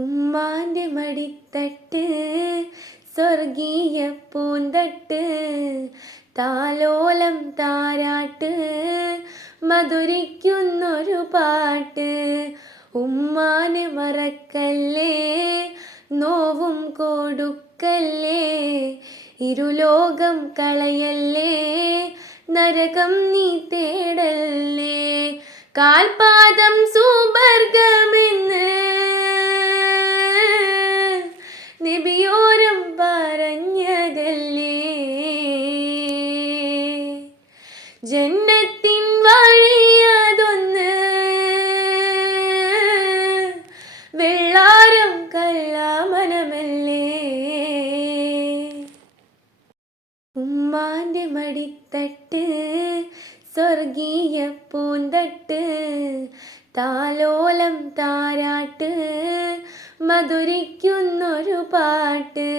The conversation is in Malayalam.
ഉമ്മാൻ്റെ മടിത്തട്ട് സ്വർഗീയ പൂന്തട്ട് താലോലം താരാട്ട് മധുരിക്കുന്നൊരു പാട്ട്. ഉമ്മാനെ മറക്കല്ലേ, നോവും കൊടുക്കല്ലേ, ഇരുലോകം കളയല്ലേ, നരകം നീ തേടല്ലേ. കാൽപാദം സുബർഗമെന്ന് നബിയോരം പറഞ്ഞതല്ലേ, ജന്നത്തിൻ വഴിയതൊന്ന് വെള്ളാരം കല്ലാമനമല്ലേ. ഉമ്മാൻ്റെ മടിത്തട്ട് സ്വർഗീയ പൂന്തട്ട് താലോലം താരാട്ട് മധുരിക്കുന്നൊരു പാട്ട്.